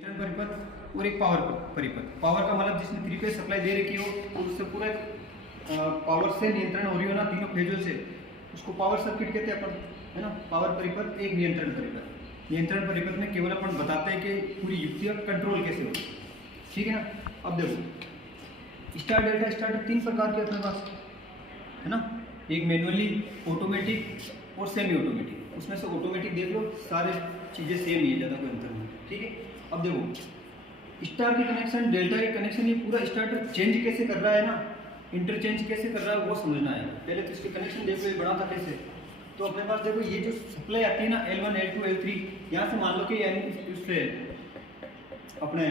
नियंत्रण परिपथ और एक पावर परिपथ। पावर का मतलब जिसने 3 फेज सप्लाई दे रखी हो और उससे पूरे पावर से नियंत्रण हो रही हो ना तीनों फेजों से, उसको पावर सर्किट कहते हैं अपन, है ना। पावर परिपथ एक नियंत्रण परिपथ। नियंत्रण परिपथ में केवल अपन बताते हैं कि पूरी युक्ति का कंट्रोल कैसे हो, ठीक है ना। अब देखो स्टार डेल्टा स्टार्टर 3 प्रकार के अपने पास, है ना। एक मैनुअली, ऑटोमेटिक और सेमी ऑटोमेटिक। उसमें से ऑटोमेटिक देख लो, सारे चीज़ें सेम ही है, ज़्यादा कोई अंतर नहीं, ठीक है। अब देखो स्टार के कनेक्शन, डेल्टा के कनेक्शन, ये पूरा स्टार्टर चेंज कैसे कर रहा है ना, इंटरचेंज कैसे कर रहा है वो समझना है। पहले तो इसके कनेक्शन देखो ये बना था कैसे। तो अपने पास देखो ये जो सप्लाई आती है ना L1 L2 L3, यहाँ से मान लो कि उससे अपने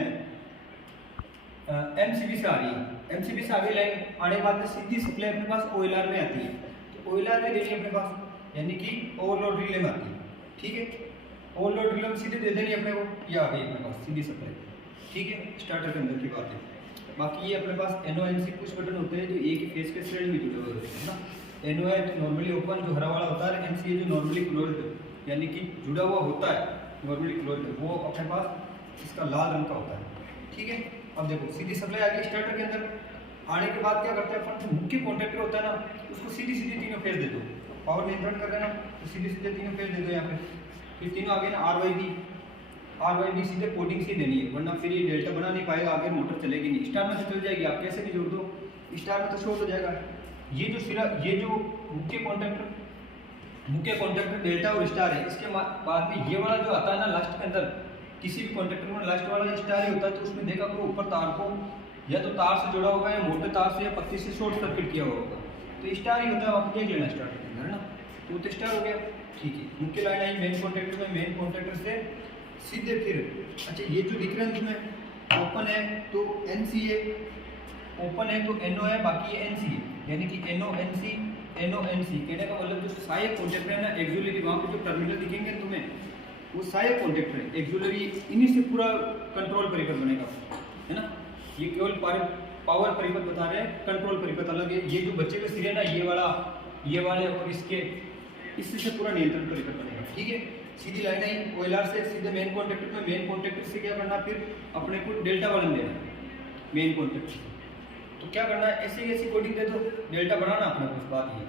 MCB से आ रही है, MCB से आगे लाइन आने के बाद में सीधी सप्लाई अपने पास OLR में आती है। तो OLR में देनी है अपने पास, यानी कि ओवरलोड रिले में आती है, ठीक है। ओवरलोड रिले में सीधे दे देनी अपने को, ये आ गई अपने पास सीधी सप्लाई, ठीक है। स्टार्टर के अंदर की बात है। बाकी ये अपने पास NONC पुश बटन होते हैं जो एक ही फेज के श्रेणी में जुड़े हुए होते हैं ना। NO है तो नॉर्मली ओपन, जो हरा वाला होता है। NC है जो नॉर्मली क्लोज्ड, यानी कि जुड़ा हुआ होता है, नॉर्मली क्लोज्ड, वो अपने पास इसका लाल रंग का होता है, ठीक है। अब देखो सीधी सप्लाई आ गई स्टार्टर के अंदर। आने के बाद क्या करते हैं अपन, जो मुख्य कॉन्टैक्टर होता है ना, उसको सीधी सीधी तीनों फेज दे दो। पावर नियंत्रण कर रहे हैं ना, तो सीधे सीधे तीनों फेज दे दो यहाँ पे। फिर तीनों आगे ना RYB सीधे कोडिंग से देनी है, वरना फिर ये डेल्टा बना नहीं पाएगा, आगे मोटर चलेगी नहीं। स्टार में तो चल जाएगी, आप कैसे भी जोड़ दो, स्टार में तो शॉर्ट हो जाएगा। ये जो सिरा, ये जो मुख्य कॉन्टैक्टर डेल्टा और स्टार है, इसके बाद में ये वाला जो आता है ना लास्ट के अंदर, किसी भी कॉन्टैक्टर में लास्ट वाला स्टार ही होता है। तो उसमें देखा करो ऊपर तार को या तो तार से जोड़ा होगा या मोटे तार से या पत्ती से शॉर्ट सर्किट किया हुआ होगा, तो स्टार ही होता है। आप देख लेना स्टार्टर के अंदर, है ना। तो स्टार हो गया, ठीक है। मुख्य लाइन आई मेन कॉन्टैक्टर में, मेन कॉन्टैक्टर से सीधे फिर अच्छा ये जो दिख रहा है तुम्हें, ओपन है तो NC है, ओपन है तो NO है, बाकी ये NC है, यानी कि NONC कहने का मतलब जो सहायक कॉन्टैक्टर है ना, एक्सिलरी, वहाँ पे जो टर्मिनल दिखेंगे तुम्हें वो सहायक कॉन्टैक्टर है, एक्सिलरी, इन्हीं से पूरा कंट्रोल परिपथ बनेगा, है ना। ये केवल पावर परिपथ बता रहे हैं, कंट्रोल परिपथ अलग है। ये जो बच्चे के सिरे ना, ये वाले और इससे से पूरा नियंत्रण परिपथ बनेगा, ठीक है। सीधी लाइन आई OLR से सीधे मेन कॉन्टैक्टर में, मेन कॉन्टैक्टर से क्या करना, फिर अपने को डेल्टा बटन देना मेन कॉन्टैक्टर से। तो क्या करना है, ऐसी कोडिंग दे दो, डेल्टा बनाना अपने को, बात ये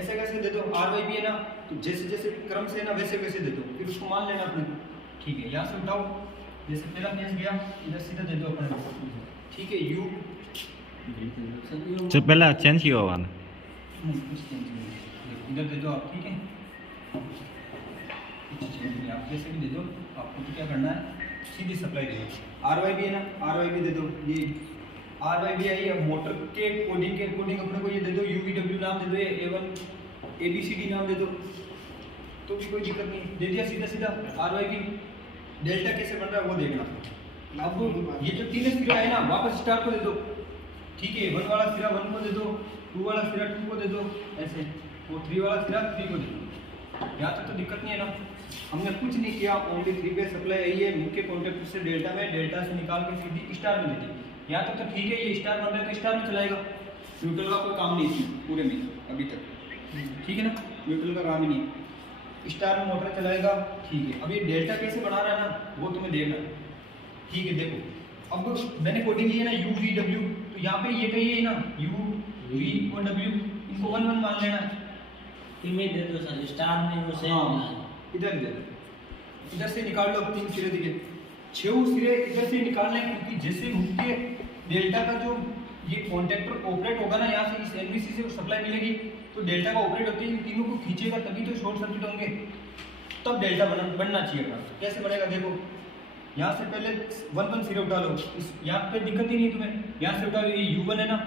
ऐसे कैसे दे दो। RYB है ना, तो जैसे जैसे क्रम से ना वैसे वैसे दे दो, फिर उसको मान लेना अपने को, ठीक है। यहाँ से उठाओ, जैसे पहला फेज गया इधर सीधा दे दो अपने को, ठीक है। U जो पहला चेंज किया होगा ना, इधर दे दो आप, ठीक है। आप जैसे भी दे दो, आपको तो क्या करना है, सीधी सप्लाई दे दो। RYB है ना, RYB दे दो, ये RYB आई है। मोटर के कोडिंग के अकॉर्डिंग अपने को ये दे दो, UVW नाम दे दो, ये A1 ABCD नाम दे दो, तो भी कोई दिक्कत नहीं, दे दिया सीधा सीधा RYB। डेल्टा कैसे बन रहा है वो देखना। अब ये जो तीनों सिरा है ना, वापस स्टार को दे दो, ठीक है। 1 वाला सिरा 1 को दे दो, 2 वाला सिरा 2 को दे दो, ऐसे, वो 3 वाला सिरा 3 को दे दो। यहाँ तक तो दिक्कत नहीं है ना, हमने कुछ नहीं किया, ओनली 3 फेज सप्लाई आई है मुख्य कॉन्टैक्टर से डेल्टा में, डेल्टा से निकाल के सीधी स्टार में दे दी। यहाँ तक तो ठीक है, ये स्टार बन रहा है तो स्टार में चलाएगा, न्यूट्रल का कोई काम नहीं थी पूरे में अभी तक, ठीक है ना। न्यूट्रल का काम ही नहीं, स्टार में मोटर चलाएगा, ठीक है। अब ये डेल्टा कैसे बना रहा है ना, वो तुम्हें देखना, ठीक है। देखो अब मैंने कोडिंग की है ना UVW, तो यहाँ पे ये कही है ना UV और W, इनको 1 1 मान लेना। इमेज दे दो सर, स्टार में वो सेम है। इधर से निकाल लो 3 सिरे दिखे, 6 सिरे इधर से निकालना है, क्योंकि जैसे मुख्य डेल्टा का जो ये कॉन्टैक्टर ऑपरेट होगा ना, यहाँ से इस NBC से सप्लाई मिलेगी, तो डेल्टा का ऑपरेट होती है, इन तीनों को खींचेगा तभी तो शॉर्ट सर्किट होंगे, तब डेल्टा बनना चाहिए। कैसे बनेगा देखो, यहाँ से पहले 1 1 सिरे उठा लो, इस यहाँ पे दिक्कत ही नहीं तुम्हें, यहाँ से उठा लो, ये U1 है ना,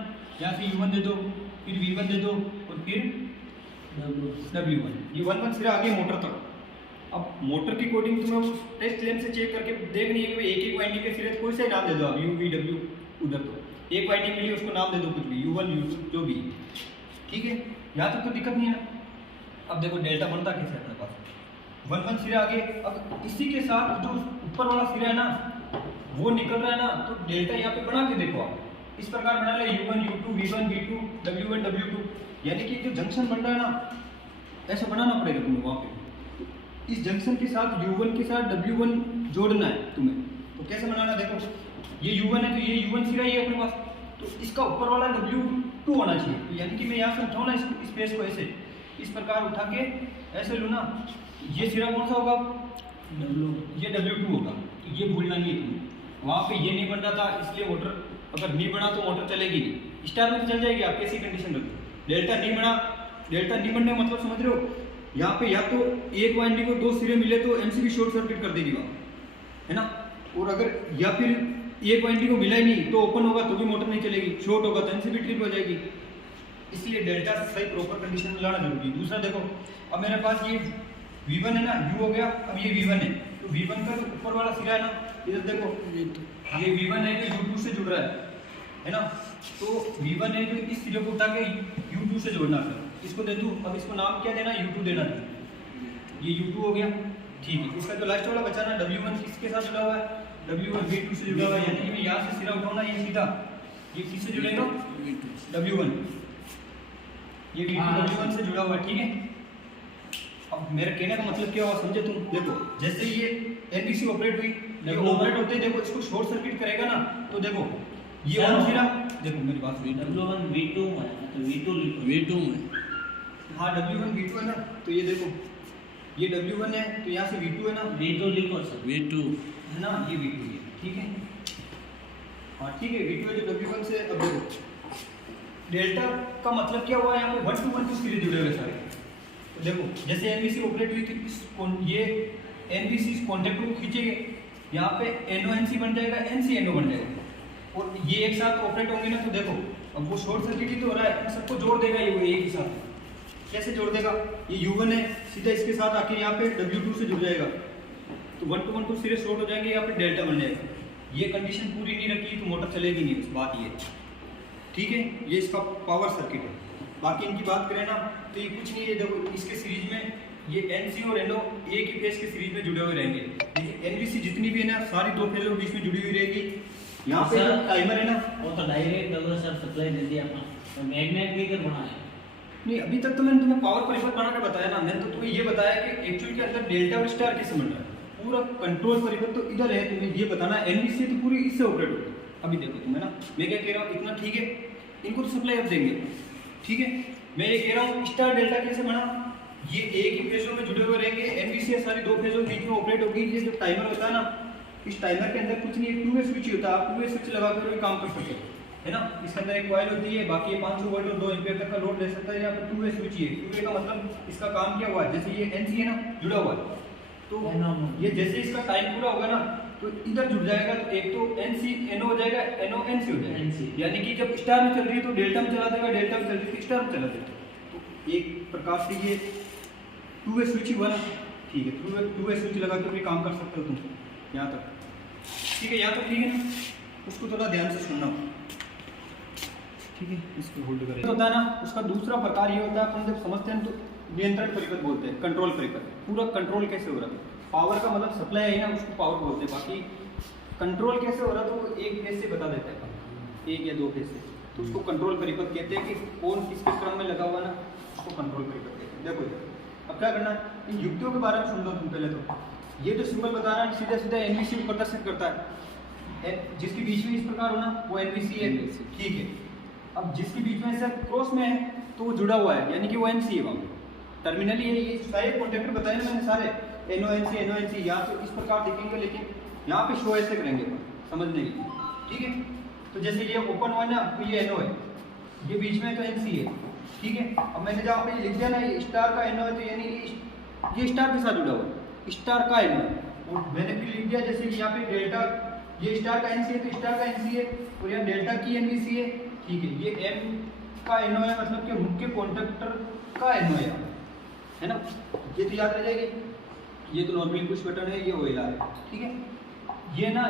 यहाँ से U1 दे दो, फिर V1 दे दो, और फिर W1, ये 1 1 सिरा आगे मोटर तक। अब मोटर की कोडिंग तुम्हें उस टेस्ट लेंथ से चेक करके देखनी है कि भाई एक वाइंडिंग के सिरे कोई से नाम दे दो आप, UVW, उधर तो एक वाइंडिंग मिली उसको नाम दे दो कुछ भी, U1 U2 जो भी, ठीक है। यहाँ तक तो दिक्कत नहीं है ना। अब देखो डेल्टा बनता कैसे अपने पास, 1 1 सिरा आगे। अब इसी के साथ जो ऊपर वाला सिरा है ना, वो निकल रहा है ना, तो डेल्टा यहाँ पे बना के देखो आप, इस प्रकार बना ले U1 U2 V1 V2 W1 W2, यानी कि जो जंक्शन बन रहा है ना, ऐसा बनाना पड़ेगा तुम्हें वहाँ पे। इस जंक्शन के साथ U1 के साथ W1 जोड़ना है तुम्हें, तो कैसे बनाना, देखो ये U1 है तो ये U1 सिरा ही है अपने पास, तो इसका ऊपर वाला W2 होना चाहिए। तो यानी कि मैं यहाँ से उठाऊँ ना इस स्पेस को ऐसे इस प्रकार उठा के ऐसे लूँ ना, ये सिरा कौन सा होगा, ये W2 होगा। तो ये भूलना नहीं है तुम्हें, वहाँ पे ये नहीं बन रहा था इसलिए मोटर अगर नहीं बना तो मोटर चलेगी नहीं। स्टार में तो चल जाएगी, आप कैसी कंडीशन रखो। डेल्टा नहीं बना, डेल्टा नहीं बनने का मतलब समझ रहे हो, यहाँ पे या तो एक वाइंडिंग को दो सिरे मिले तो एमसीबी शॉर्ट सर्किट कर देगी वहाँ, है ना। और अगर या फिर एक वाइंडिंग को मिला ही नहीं तो ओपन होगा तो भी मोटर नहीं चलेगी, शॉर्ट होगा तो एमसीबी ट्रिप हो जाएगी। इसलिए डेल्टा सही प्रॉपर कंडीशन में लाना जरूरी है। दूसरा देखो, अब मेरे पास ये V1 है ना, U हो गया, अब ये V1 है तो V1 का जो ऊपर वाला सिरा है ना, इधर देखो ये V1 है जो U2 से जुड़ रहा है ना। तो V1 है जो इस सिरे को उठा के U2 से जोड़ना है, इसको दे दूँ। अब इसको नाम क्या देना, U2 देना है, ये U2 हो गया, ठीक है। इसका जो लास्ट वाला बचा ना W1 किसके साथ जुड़ा हुआ है, W1 V2 से जुड़ा हुआ है। यानी कि मैं यहाँ से सिरा उठाऊँ ना, ये सीधा ये किससे जुड़ेगा, W1, ये V2 W1 से जुड़ा हुआ है, ठीक है। अब मेरे कहने का मतलब क्या हुआ समझे तुम, देखो जैसे ये एनबीसी ऑपरेट हुई, ये ऑपरेट होते ही देखो इसको शॉर्ट सर्किट करेगा ना, तो देखो ये ऑन सिरा, देखो मेरी बात सुनिए, W1 V2 है तो V2 लिखो, V2 में हाँ W1 V2 है ना, तो ये देखो ये W1 है तो यहाँ से V2 है ना, V2 लिखो सर, V2 है ना, ये V2 है, ठीक है। हाँ ठीक है, V2 है जो W1 से। अब देखो डेल्टा का मतलब क्या हुआ, यहाँ पे 1 to 1 के सीरीज जुड़े हुए सारे। तो देखो जैसे एनबीसी ऑपरेट हुई थी, ये एनबीसी इस कॉन्टेक्ट को खींचेंगे, यहाँ पे NONC बन जाएगा, NCNO बन जाएगा, और ये एक साथ ऑपरेट होंगे ना। तो देखो अब वो शॉर्ट सर्किट ही तो हो रहा है, इन सबको जोड़ देगा ये एक ही साथ। कैसे जोड़ देगा, ये U1 है सीधा इसके साथ आके यहाँ पे W2 से जुड़ जाएगा, तो 1 to 1 तो सीधे शॉर्ट हो जाएंगे, यहाँ पे डेल्टा बन जाएगा। ये कंडीशन पूरी नहीं रखी तो मोटर चलेगी नहीं, बस बात ये, ठीक है। ये इसका पावर सर्किट है। बाकी इनकी बात करें ना तो ये कुछ नहीं है, देखो इसके सीरीज में ये NC और NO एक ही फेज के सीरीज में जुड़े हुए रहेंगे। देखिए NBC जितनी भी है ना सारी दो फेजों के बीच में जुड़ी हुई रहेगी। यहाँ पे टाइमर है ना, वो तो डायरेक्ट अगर सर सप्लाई दे दिया अपन तो मैग्नेट भी कर बनाया नहीं अभी तक तो मैंने तुम्हें पावर परिपथ बना के बताया ना, मैंने तो तुम्हें ये बताया कि एक्चुअली के अंदर डेल्टा और स्टार कैसे बन रहा है। पूरा कंट्रोल परिपथ तो इधर है, तुम्हें ये बताना NBC तो पूरी इससे ऑपरेट होगी। अभी देखो तुम्हें ना मैं क्या कह रहा हूँ, इतना ठीक है, इनको तो सप्लाई अब देंगे, ठीक है। मैं ये कह रहा हूँ स्टार डेल्टा कैसे बना, ये एक ही फेजों में जुड़े हुए रहेंगे, NBC सारी दो फेजों के बीच में ऑपरेट होगी। ये जो टाइमर होता है ना, इस टाइमर के अंदर कुछ नहीं, एक 2-वे स्विच होता है, आप 2-वे स्विच लगा कर भी काम कर सकते हो, है ना। इसके अंदर एक कॉइल होती है, बाकी 500 वोल्ट और 2 एम्पीयर तक का लोड दे सकता है। यहाँ पे 2-वे स्विच ही है। 2-वे का मतलब इसका काम क्या हुआ है, जैसे ये NC है ना जुड़ा हुआ है, तो ये जैसे इसका टाइम पूरा होगा ना तो इधर जुड़ जाएगा, तो एक तो NC NO हो जाएगा, NO NC हो जाएगा। यानी कि जब स्टार में चल रही है तो डेल्टा में चला देगा, डेल्टा में चल रही है तो स्टार में चला देगा। तो एक प्रकार से ये 2-वे स्विच ही हुआ ना, ठीक है। 2-वे स्विच लगा के भी काम कर सकते हो तुम यहाँ तक, ठीक है। यहाँ तक ठीक है ना, उसको थोड़ा ध्यान से सुनना, ठीक है। इसको होल्ड करें होता है ना। उसका दूसरा प्रकार ये होता है, अपन जब समझते हैं तो नियंत्रण परिपथ बोलते हैं, कंट्रोल परिपथ। पूरा कंट्रोल कैसे हो रहा है, पावर का मतलब सप्लाई है ना, उसको पावर बोलते हैं। बाकी कंट्रोल कैसे हो रहा है तो वो एक फेज से बता देता है, एक या 2 फेज से, तो उसको कंट्रोल परिपथ कहते हैं। कि कौन किसके क्रम में लगा हुआ ना, उसको कंट्रोल परिपथ कहते हैं। देखो अब क्या करना है, इन युक्तियों के बारे में सुन लो तुम पहले। तो ये जो सिंबल बता रहा है सीधा सीधा NBC को प्रदर्शित करता है, जिसके बीच में इस प्रकार होना वो NBC है, ठीक है। अब जिसके बीच में सर क्रॉस में है तो वो जुड़ा हुआ है, यानी कि वो NC है, वहाँ टर्मिनली है। ये सारे कॉन्टेक्टर बताए ना मैंने, सारे NONC यहाँ तो इस प्रकार दिखेंगे, लेकिन यहाँ पे शो ऐसे करेंगे समझने के लिए, ठीक है। तो जैसे ये ओपन हुआ ना तो ये NO है, ये बीच में तो NC है, ठीक है। अब मैंने जहाँ पे लिख दिया ना ये स्टार का NO है, तो यानी ये स्टार के साथ जुड़ा हुआ है, स्टार का NO है। और मैंने फिर लिख दिया जैसे कि यहाँ पे डेल्टा, ये स्टार का NC है तो स्टार का NC है, और यहाँ डेल्टा की NBC है, ठीक है। ये M का NO है, मतलब कि मुख्य कॉन्टेक्टर का NO है ना। ये तो याद रह जाएगी। ये तो नॉर्मली पुश बटन है, ये OLR है, ठीक है। ये ना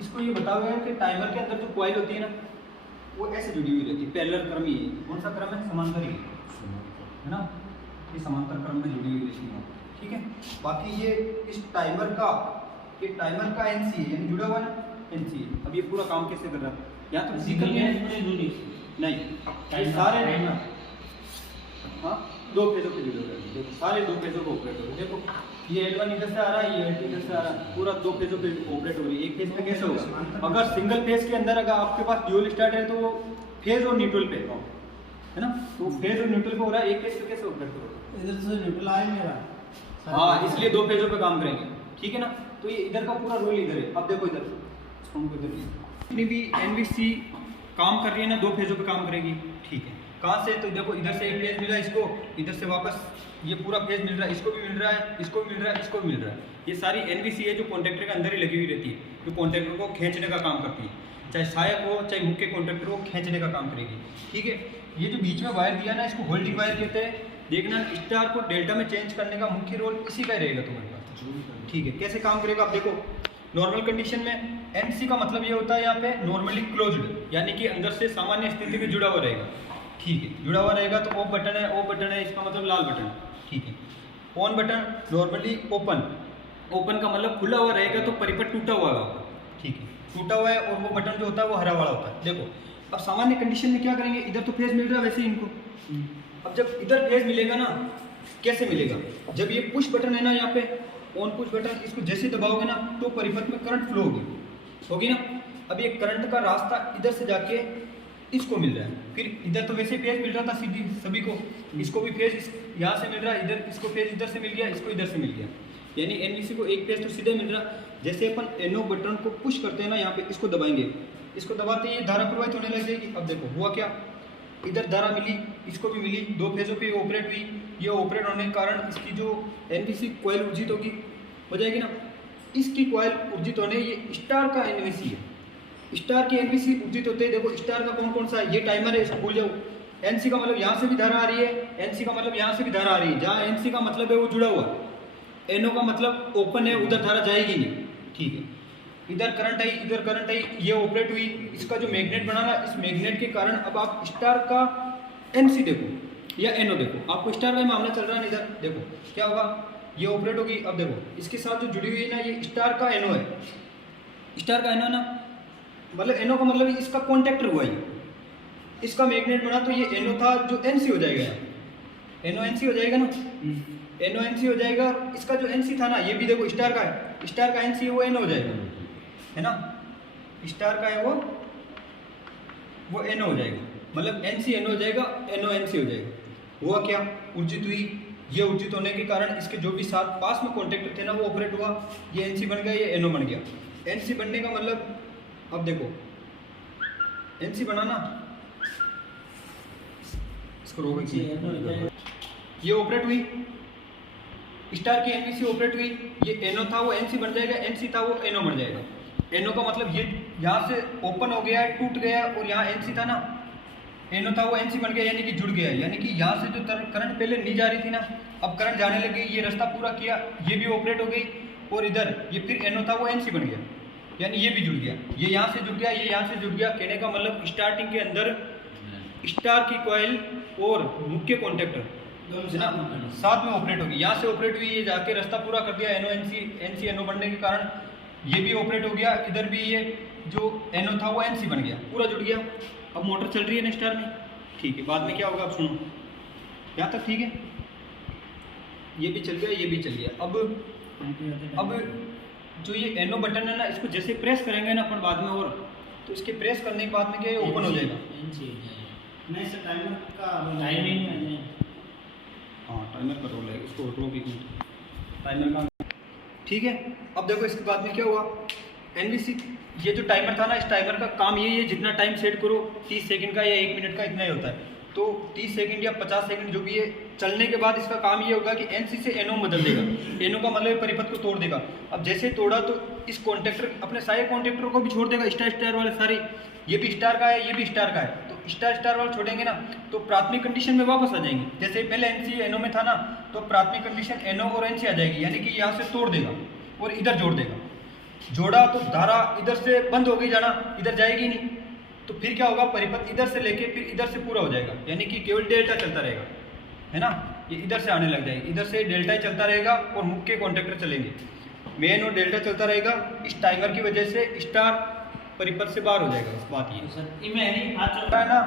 इसको ये बताया गया है कि टाइमर के अंदर जो कॉइल होती है ना वो ऐसे जुड़ी हुई रहती है, पैरेलल क्रम ही है। कौन सा क्रम है, समांतर ही है ना, ये समांतर क्रम में जुड़ी हुई रहती है, ठीक है। बाकी ये इस टाइमर का NC है, यानी जुड़ा हुआ ना NC है। अब ये पूरा काम कैसे कर रहा है, यहाँ तो फिजिकल में नहीं, ये सारे हाँ दो फेजों की वीडियो रहेगी। देखो सारे दो फेजों को ऑपरेट हो रही है। देखो ये L1 इधर से आ रहा है, ये L2 इधर से आ रहा है, पूरा दो फेजों पे ऑपरेट हो रही है। एक फेज में कैसे होगा, अगर सिंगल फेज के अंदर अगर आपके पास ड्यूल स्टार्ट है तो वो फेज और न्यूट्रल पे है ना, तो फेज और न्यूट्रल पे हो रहा है, एक फेज पे कैसे ऑपरेट करोगे, इधर से न्यूट्रल आ ही नहीं रहा। हाँ, इसलिए दो फेजों पे काम करेंगे, ठीक है ना। तो ये इधर का पूरा रोल इधर है। अब देखो इधर हमको इधर जितनी भी एनवीसी काम कर रही है ना, दो फेजों पे काम करेगी, ठीक है। कहाँ से, तो देखो इधर से एक फेज मिल रहा है इसको, इधर से वापस ये पूरा फेज मिल रहा है, इसको भी मिल रहा है, इसको भी मिल रहा है, इसको भी मिल रहा है। ये सारी एनवीसी है जो कॉन्ट्रैक्टर के अंदर ही लगी हुई रहती है, जो कॉन्ट्रैक्टर को खींचने का काम करती है, चाहे सहायक हो चाहे मुख्य कॉन्ट्रैक्टर को खींचने का काम करेगी, ठीक है। ये जो बीच में वायर दिया ना, इसको होल्डिंग वायर कहते हैं। देखना स्टार को डेल्टा में चेंज करने का मुख्य रोल इसी का ही रहेगा तुम्हारे पास, ठीक है। कैसे काम करेगा आप देखो, नॉर्मल कंडीशन में एनसी का मतलब ये होता है यहाँ पे नॉर्मली क्लोज्ड, यानी कि अंदर से सामान्य स्थिति में जुड़ा हुआ रहेगा, ठीक है। जुड़ा हुआ रहेगा तो ऑफ बटन है, ऑफ बटन है, इसका मतलब लाल बटन, ठीक है। On button normally open, open का मतलब खुला हुआ रहेगा तो परिपथ टूटा हुआ होगा, ठीक है, टूटा हुआ है। और वो बटन जो होता है वो हरा वाला होता है। देखो अब सामान्य कंडीशन में क्या करेंगे, इधर तो फेज मिल रहा है वैसे ही इनको, अब जब इधर फेज मिलेगा ना, कैसे मिलेगा, जब ये पुश बटन है ना यहाँ पे ऑन पुश बटन, इसको जैसे दबाओगे ना तो परिपथ में करंट फ्लो होगी ना। अब ये करंट का रास्ता इधर से जाके इसको मिल रहा है, फिर इधर तो वैसे फेज मिल रहा था सीधी सभी को, इसको भी फेज यहाँ से मिल रहा है, इधर इसको फेज इधर से मिल गया, इसको इधर से मिल गया, यानी एनवीसी को एक फेज तो सीधे मिल रहा। जैसे अपन एनो बटन को पुश करते हैं ना, यहाँ पे इसको दबाएंगे, इसको दबाते ये धारा प्रवाहित होने लग जाएगी। अब देखो हुआ क्या, इधर धारा मिली, इसको भी मिली, दो फेजों पे ऑपरेट हुई। ये ऑपरेट होने के कारण इसकी जो एनवीसी कॉइल ऊर्जित होगी, हो जाएगी ना। इसकी कॉइल ऊर्जित होने, ये स्टार का एनवीसी है, स्टार की एनवीसी ऊर्जित होते हैं। देखो स्टार का कौन कौन सा है, ये टाइमर है, इसको भूल जाओ। एनसी का मतलब यहाँ से भी धारा आ रही है, एनसी का मतलब यहाँ से भी धारा आ रही है, जहाँ एनसी का मतलब है वो जुड़ा हुआ, एनओ का मतलब ओपन है, उधर धारा जाएगी नहीं, ठीक है। इधर करंट आई, इधर करंट आई, ये ऑपरेट हुई। इसका जो मैग्नेट बना ना, इस मैग्नेट के कारण अब आप स्टार का एनसी देखो या एनओ देखो, आपको स्टार का मामला चल रहा है। इधर देखो क्या होगा, ये ऑपरेट होगी। अब देखो इसके साथ जो जुड़ी हुई है ना, ये स्टार का एनओ है, स्टार का एनओ ना, मतलब एनओ का मतलब इसका कॉन्टैक्टर हुआ, ये इसका मैग्नेट बना, तो ये एनओ था जो एनसी हो जाएगा, एनओ एनसी हो जाएगा ना, एनओ एनसी हो जाएगा। इसका जो एनसी था ना, ये भी देखो स्टार का है, स्टार का एनसी वो एनओ हो जाएगा, है ना, स्टार का है वो एनओ हो जाएगा, मतलब एनसी एनओ हो जाएगा, एनओ एनसी हो जाएगा। हुआ क्या, ऊर्जित हुई, ये ऊर्जित होने के कारण इसके जो भी साथ पास में कॉन्टैक्टर थे ना वो ऑपरेट हुआ, ये एनसी बन गया, ये एनओ बन गया। एनसी बनने का मतलब, अब देखो एनसी बनाना, इसको रोको, ये ऑपरेट हुई, स्टार की एनवीसी ऑपरेट हुई, ये एनओ था वो एनसी बन जाएगा, एनसी था वो एनओ बन जाएगा। एनओ का मतलब ये यहाँ से ओपन हो गया है, टूट गया, और यहाँ एनसी था ना, एनओ था वो एनसी बन गया, यानी कि जुड़ गया, यानी कि यहाँ से जो करंट पहले नहीं जा रही थी ना, अब करंट जाने लग गई, ये रास्ता पूरा किया, ये भी ऑपरेट हो गई, और इधर ये फिर एनओ था वो एनसी बन गया, यानी ये भी जुड़ गया, ये यहाँ से जुड़ गया, ये यहाँ से जुड़ गया। कहने का मतलब स्टार्टिंग के अंदर स्टार की कॉइल और मुख्य कॉन्टैक्टर दोनों ना साथ में ऑपरेट होगी, यहाँ से ऑपरेट हुई, ये जाके रास्ता पूरा कर दिया, एनओ एनसी, एनसी एनओ बनने के कारण ये भी ऑपरेट हो गया, इधर भी ये जो एनओ था वो एनसी बन गया, पूरा जुड़ गया। अब मोटर चल रही है ना स्टार में, ठीक है। बाद में क्या होगा आप सुनो, यहाँ तक ठीक है, ये भी चल गया, ये भी चल गया। अब जो ये एनओ बटन है ना, इसको जैसे प्रेस करेंगे ना अपन बाद में, और तो इसके प्रेस करने के बाद में क्या ओपन हो जाएगा, नहीं सर, टाइमर का टाइमिंग, हाँ टाइमर का रोल है, इसको रोक एक मिनट, टाइमर का, ठीक है। अब देखो इसके बाद में क्या हुआ, एनवीसी, ये जो टाइमर था ना, इस टाइमर का काम यही है, जितना टाइम सेट करो 30 सेकंड का या 1 मिनट का, इतना ही होता है। तो 30 सेकंड या 50 सेकंड जो भी है चलने के बाद इसका काम ये होगा कि एनसी से एनओ बदल देगा, एनओ का मतलब परिपथ को तोड़ देगा। अब जैसे तोड़ा तो इस कॉन्टैक्टर, अपने सारे कॉन्टैक्टर को भी छोड़ देगा, स्टार स्टार वाले सारे, ये भी स्टार का है, ये भी स्टार का है, तो स्टार स्टार वाले छोड़ेंगे ना तो प्राथमिक कंडीशन में वापस आ जाएंगे। जैसे पहले एनसी एनओ में था ना, तो प्राथमिक कंडीशन एनओ और एनसी आ जाएगी, यानी कि यहाँ से तोड़ देगा और इधर जोड़ देगा। जोड़ा तो धारा इधर से बंद हो गई जाना, इधर जाएगी नहीं, तो फिर क्या होगा, परिपथ इधर से लेके फिर इधर से पूरा हो जाएगा, यानी कि केवल डेल्टा चलता रहेगा, है ना, ये इधर से आने लग जाएगी, इधर से डेल्टा ही चलता रहेगा और मुख्य कॉन्टैक्टर चलेंगे, मेन और डेल्टा चलता रहेगा। इस टाइमर की वजह से स्टार परिपथ से बाहर हो जाएगा। इस बात ये है ना,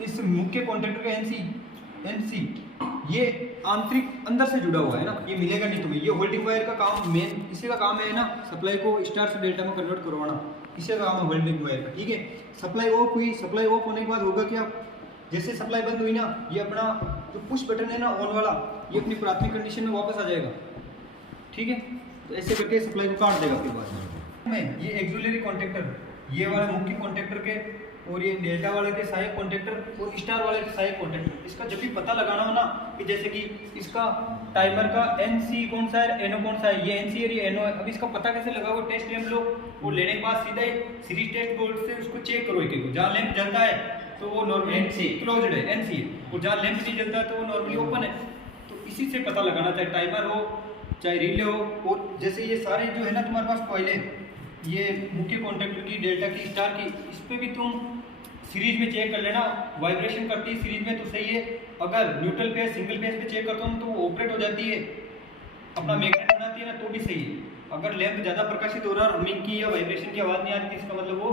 इस मुख्य कॉन्टैक्टर का एनसी ये आंतरिक अंदर से जुड़ा हुआ है ना, ये मिलेगा नहीं तुम्हें। ये होल्डिंग वायर का काम मेन इसी का काम है ना, सप्लाई को स्टार से डेल्टा में कन्वर्ट करवाना, इसी का काम है होल्डिंग वायर का, ठीक है। सप्लाई ऑफ हुई, सप्लाई ऑफ होने के बाद होगा क्या, जैसे सप्लाई बंद हुई ना, ये अपना जो पुश बटन है ना ऑन वाला, ये अपनी प्राथमिक कंडीशन में वापस आ जाएगा, ठीक है। तो ऐसे करके सप्लाई को काट देगा आपके पास में। ये एक्सिलरी कॉन्टेक्टर, ये वाला मुख्य कॉन्टेक्टर के, और ये डेल्टा वाले के सहायक कॉन्टेक्टर और स्टार वाले के सहायक कॉन्टेक्टर। इसका जब भी पता लगाना हो ना कि जैसे कि इसका टाइमर का NC कौन सा है, NO कौन सा है, ये NC है ये NO है, अब इसका पता कैसे लगाओ, टेस्ट लैंप लो, वो लेने के बाद सीधा ही सीरीज टेस्ट बोर्ड से उसको चेक करो एक एक। जहाँ लैंप जलता है तो वो नॉर्मली क्लोज्ड है, NC है, और जहाँ लैंप नहीं जलता है तो वो नॉर्मली ओपन है। तो इसी से पता लगाना, चाहे टाइमर हो चाहे रिले हो। और जैसे ये सारे जो है ना तुम्हारे पास कॉइल है, ये मुख्य कॉन्टेक्टर की, डेल्टा की, स्टार की, इस पर भी तुम सीरीज में चेक कर लेना। वाइब्रेशन करती है सीरीज में तो सही है, अगर न्यूट्रल पेज सिंगल पेज पे चेक करता हूँ तो वो ऑपरेट हो जाती है, अपना मैग्नेट बनाती है ना, तो भी सही है। अगर लैंप ज़्यादा प्रकाशित हो रहा है, रमिंग की या वाइब्रेशन की आवाज़ नहीं आ रही, इसका मतलब वो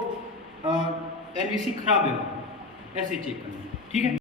NVC खराब है, ऐसे चेक करना, ठीक है।